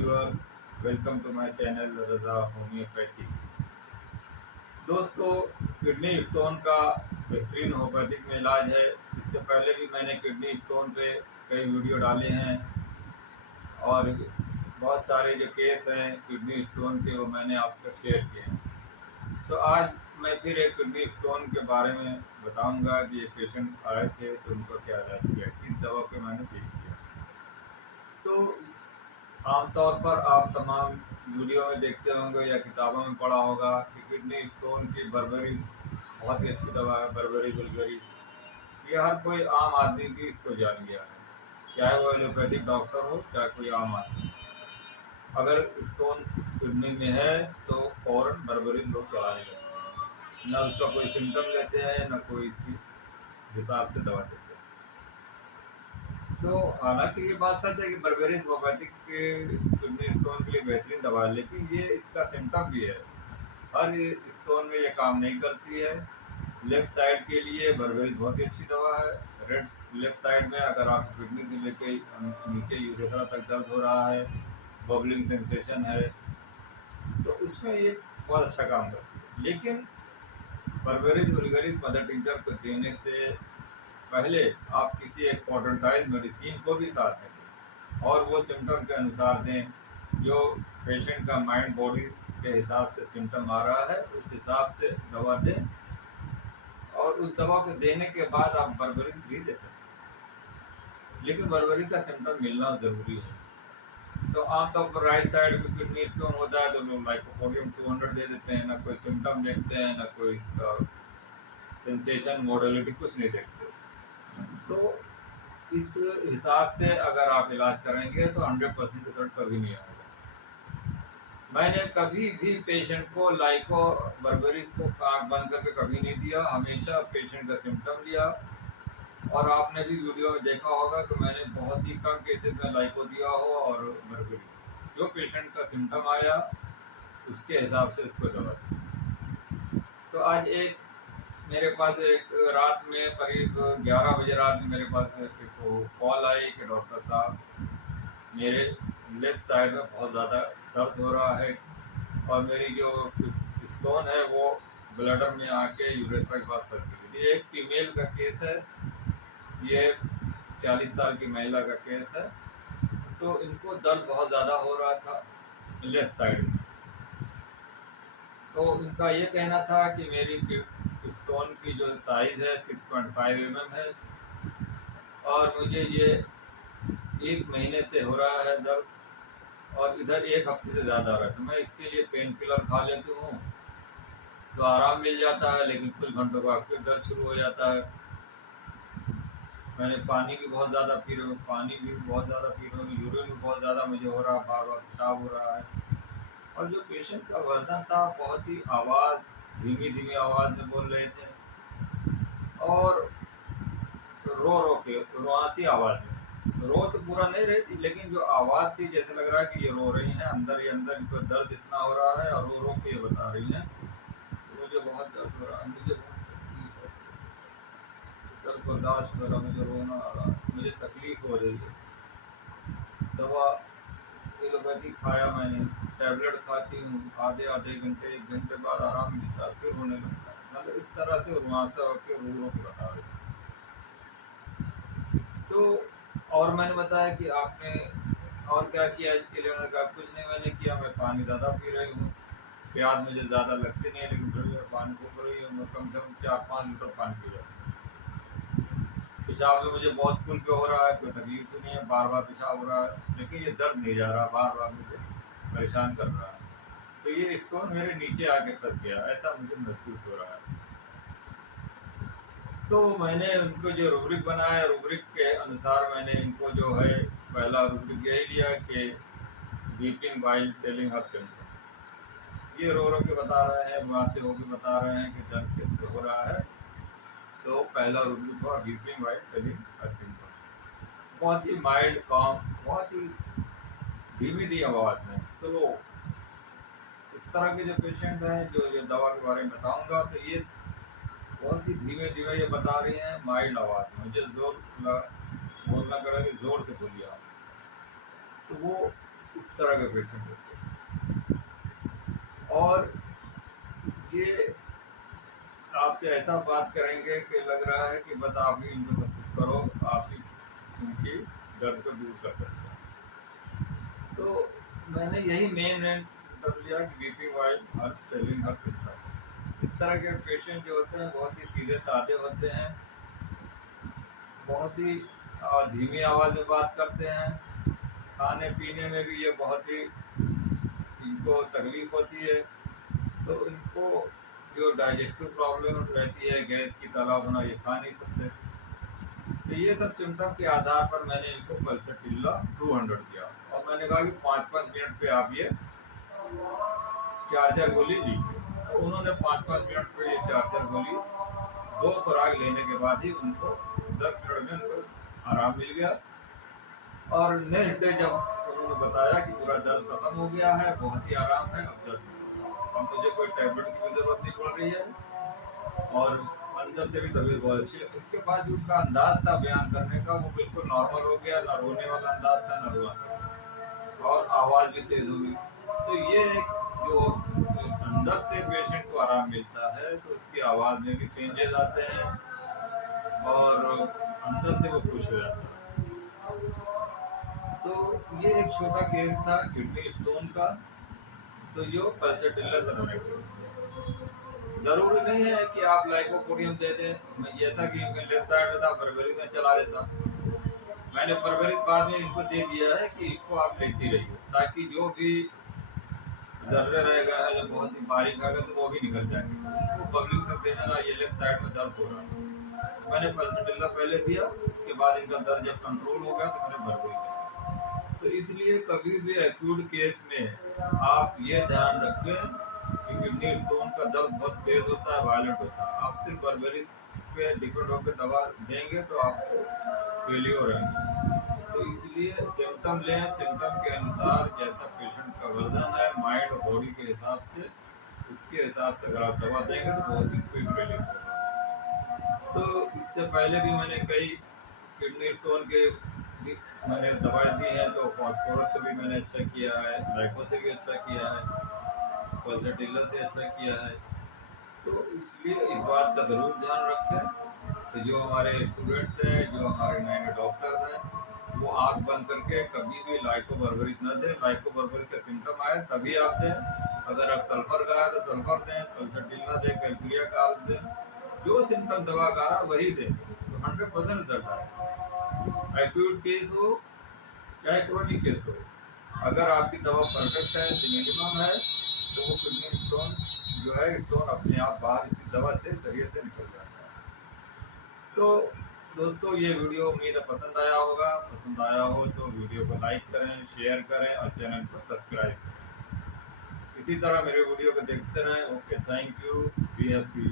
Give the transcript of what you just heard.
Viewers, welcome to my channel Raza homeopathy. दोस्तों, kidney stone का बेहतरीन होम्योपैथिक में इलाज है। इससे पहले भी मैंने किडनी स्टोन पे कई वीडियो डाले हैं और बहुत सारे जो केस हैं किडनी स्टोन के वो मैंने आप तक शेयर किए हैं। तो आज मैं फिर एक किडनी स्टोन के बारे में बताऊंगा कि ये पेशेंट आए थे तो उनको क्या इलाज किया, किस दवा पे मैंने ठीक किया। तो आमतौर पर आप तमाम वीडियो में देखते होंगे या किताबों में पढ़ा होगा कि किडनी स्टोन की बर्बरी बहुत ही अच्छी दवा है। बर्बरी वल्गरिस, ये हर कोई आम आदमी भी इसको जान गया है, चाहे वो एलोपैथिक डॉक्टर हो चाहे कोई आम आदमी। अगर स्टोन किडनी में है तो फौरन बर्बरी लोग चलाने लगते हैं, न उसका कोई सिम्टम लेते हैं न कोई इसकी हिसाब से दवा देते हैं। तो हालांकि ये बात सच है कि बर्बेरिस होम्योपैथिक के किडनी स्टोन के लिए बेहतरीन दवा है, लेकिन ये इसका सिम्टम भी है। हर स्टोन में ये काम नहीं करती है। लेफ्ट साइड के लिए बर्बेरिस बहुत ही अच्छी दवा है। लेफ्ट साइड में अगर आप किडनी से लेके नीचे यूरेथ्रा तक दर्द हो रहा है, बबलिंग सेंसेशन है, तो उसमें ये बहुत अच्छा काम करती है। लेकिन बर्बेरिस वल्गरिस मदर टिंचर को देने से पहले आप किसी एक पोर्टेंटाइज मेडिसिन को भी साथ में दें और वो सिम्टम के अनुसार दें जो पेशेंट का माइंड बॉडी के हिसाब से सिम्टम आ रहा है, उस हिसाब से दवा दें और उस दवा को देने के बाद आप बर्बरी भी दे सकते हैं। लेकिन बर्बरी का सिम्टम मिलना ज़रूरी है। तो आमतौर पर राइट साइड में किडनी स्टोन होता है तो लोग लाइकोपोडियम 200 दे देते हैं, ना कोई सिम्टम देखते हैं ना कोई इसका सेंसेशन मोडलिटी कुछ नहीं देखते। तो इस हिसाब से अगर आप इलाज करेंगे तो 100% रिजल्ट कभी नहीं आएगा। मैंने कभी भी पेशेंट को लाइको बर्बेरिस को आँख बंद करके कभी नहीं दिया, हमेशा पेशेंट का सिम्टम लिया। और आपने भी वीडियो में देखा होगा कि मैंने बहुत ही कम केसेस में लाइको दिया हो और बर्बेरिस जो पेशेंट का सिम्टम आया उसके हिसाब से इसको दवा दी। तो आज एक मेरे पास एक रात में करीब 11 बजे रात में मेरे पास एक कॉल आई कि डॉक्टर साहब मेरे लेफ्ट साइड में बहुत ज़्यादा दर्द हो रहा है और मेरी जो स्टोन है वो ब्लडर में आके यूरेथ्रा के पास फंस गई। ये एक फीमेल का केस है, ये 40 साल की महिला का केस है। तो इनको दर्द बहुत ज़्यादा हो रहा था लेफ्ट साइड में। तो इनका ये कहना था कि मेरी स्टोन की जो साइज़ है 6.5 mm है और मुझे ये 1 महीने से हो रहा है दर्द और इधर 1 हफ्ते से ज़्यादा रहा है। तो मैं इसके लिए पेन किलर खा लेती हूँ तो आराम मिल जाता है, लेकिन कुछ घंटों बाद फिर दर्द शुरू हो जाता है। मैंने पानी भी बहुत ज़्यादा पी रहा हूँ, यूरिन भी बहुत ज़्यादा मुझे हो रहा है, बार बार पेशाब हो रहा है। और जो पेशेंट का वर्जन था बहुत ही धीमी धीमी आवाज़ में बोल रहे थे और रो रो के रुआसी आवाज़ में। रो तो पूरा नहीं रही थी, लेकिन जो आवाज़ थी जैसे लग रहा है कि ये रो रही हैं, अंदर ही अंदर इनको दर्द इतना हो रहा है और रो रो के ये बता रही हैं मुझे बहुत दर्द हो रहा है, मुझे बहुत तकलीफ है, दर्द बर्दाश्त हो रहा, मुझे रोना आ रहा है, मुझे तकलीफ हो रही है। दवा एलोपैथी खाया मैंने, टैबलेट खाती हूँ, आधे आधे घंटे 1 घंटे बाद आराम मिलता है, फिर होने लगता है। मतलब इस तरह से रुआसा होकर रो रो के बता रही। तो और मैंने बताया कि आपने और क्या किया इसके लिए? उन्होंने कहा कुछ नहीं मैंने किया, मैं पानी ज़्यादा पी रही हूँ, प्यास मुझे ज़्यादा लगती नहीं है लेकिन फिर भी मैं पानी पी रही हूँ, मैं कम से कम 4-5 लीटर पानी पी जाती हूँ। पेशाब भी मुझे बहुत खुल के हो रहा है, कोई तकलीफ भी नहीं है, बार बार पेशाब हो रहा है लेकिन ये दर्द नहीं जा रहा, बार बार मुझे परेशान कर रहा है। तो ये स्टोन मेरे नीचे आके फंस गया, ऐसा मुझे महसूस हो रहा है। तो मैंने उनको जो रूब्रिक बनाया, रूब्रिक के अनुसार मैंने इनको जो है पहला रूब्रिक यही लिया कि weeping while telling her symptom. ये रो रो के बता रहे हैं, वहाँ से होकर बता रहे हैं कि दर्द हो रहा है, तो पहला रूब्रिक हुआ weeping while telling her symptom. बहुत ही माइल्ड कॉम, बहुत ही धीमी धी आवाज़ में स्लो। इस तरह के जो पेशेंट हैं जो ये दवा के बारे में बताऊंगा तो ये बहुत ही धीमे धीमे ये बता रही हैं माइल्ड आवाज़ में, मुझे बोलना पड़ा कि ज़ोर से बोलिए आप। तो वो इस तरह के पेशेंट होते हैं। और ये आपसे ऐसा बात करेंगे कि लग रहा है कि बस आप ही इनको सब कुछ करो, आप ही उनकी दर्द को दूर कर सकते हैं। तो मैंने यही मेन सिम्टम लिया कि बीपी वाइल हर स्पेलिंग हर सिम्टम। इस तरह के पेशेंट जो होते हैं बहुत ही सीधे साधे होते हैं, बहुत ही धीमी आवाज़ में बात करते हैं, खाने पीने में भी ये बहुत ही इनको तकलीफ होती है। तो इनको जो डाइजेस्टिव प्रॉब्लम रहती है, गैस की तला बना, ये खा नहीं सकते। तो ये सब सिम्टम के आधार पर मैंने इनको पल्सटिल्ला 200 दिया और मैंने कहा कि 5-5 मिनट पे आप ये 4-4 गोली लीजिए। तो उन्होंने 5-5 मिनट पे ये 4-4 गोली 2 खुराक लेने के बाद ही उनको 10 मिनट में उनको आराम मिल गया। और नेक्स्ट डे जब उन्होंने बताया कि पूरा दर्द खत्म हो गया है, बहुत ही आराम है, अब मुझे कोई टैबलेट की भी ज़रूरत नहीं पड़ रही है और अंदर से भी तबीयत बहुत अच्छी है। उसके बाद जो उसका अंदाज था बयान करने का, वो बिल्कुल नॉर्मल हो गया, ना रोने वाला अंदाज था, ना रोना, और आवाज़ भी तेज़ हो गई। तो ये जो अंदर से पेशेंट को आराम मिलता है तो उसकी आवाज़ में भी चेंजेस आते हैं और अंदर से वो खुश हो जाता है। तो ये एक छोटा केस था किडनी स्टोन का, तो जो पल्सटिल्ला से रिलेटेड। जरूरी नहीं है कि आप लाइकोपोडियम दे दें। मैं जैसा कि लेफ्ट साइड में था, बर्बरी में चला देता। मैंने बर्बरी बाद में इनको दे दिया है कि इसको आप लेती रहिए, ताकि जो भी जर्रे रहेगा है जो बहुत ही बारीक आएगा तो वो भी निकल जाएंगे। उनको बबलिंग से दे देना, ये लेफ्ट साइड में दर्द हो रहा है। मैंने पल्सटिल्ला पहले दिया, उसके बाद इनका दर्द जब कंट्रोल हो गया तो मैंने बर्बरी दिया। तो इसलिए कभी भी एक्यूट केस में आप ये ध्यान रखें कि किडनी स्टोन का दर्द बहुत तेज होता है, वायलेंट होता है। आप सिर्फ बर्बरी पे डिपेंड होकर दवा देंगे तो आपको फेलियर रहेंगे। तो इसलिए सिम्टम लें, सिम्टम के अनुसार जैसा पेशेंट का वजन है, माइंड और बॉडी के हिसाब से, उसके हिसाब से अगर आप दवा देंगे तो बहुत ही क्विक रिलीफ होगा। तो इससे पहले भी मैंने कई किडनी स्टोन के मैंने दवाई दी है, तो फॉस्फोरस से भी मैंने अच्छा किया है, लाइको से भी अच्छा किया है, पल्सटिल्ला से अच्छा किया है। तो इसलिए इस बात का ज़रूर ध्यान रखें कि जो हमारे स्टूडेंट्स हैं, जो हमारे नए डॉक्टर्स हैं, वो आँख बंद करके कभी भी लाइकोबर्बरिक न दें। लाइकोबर्बरिक का सिम्टम आए तभी आप दें। अगर आप सल्फर का है तो सल्फर दें, पल्सटिल्ला दें, कैल्कुरिया का दें। जो सिम्टम दवा का रहा वही दें, तो 100% रिजल्ट आएगा। एक्यूट केस हो चाहे क्रोनिक केस हो, अगर आपकी दवा परफेक्ट है, मिनिमम है, तो वो किडनी स्टोन जो है, स्टोन अपने आप बाहर इसी दवा से जरिए से निकल जाता है। तो दोस्तों, ये वीडियो उम्मीद है पसंद आया होगा। पसंद आया हो तो वीडियो को लाइक करें, शेयर करें और चैनल को सब्सक्राइब करें। इसी तरह मेरे वीडियो को देखते रहें। Okay, thank you, be happy.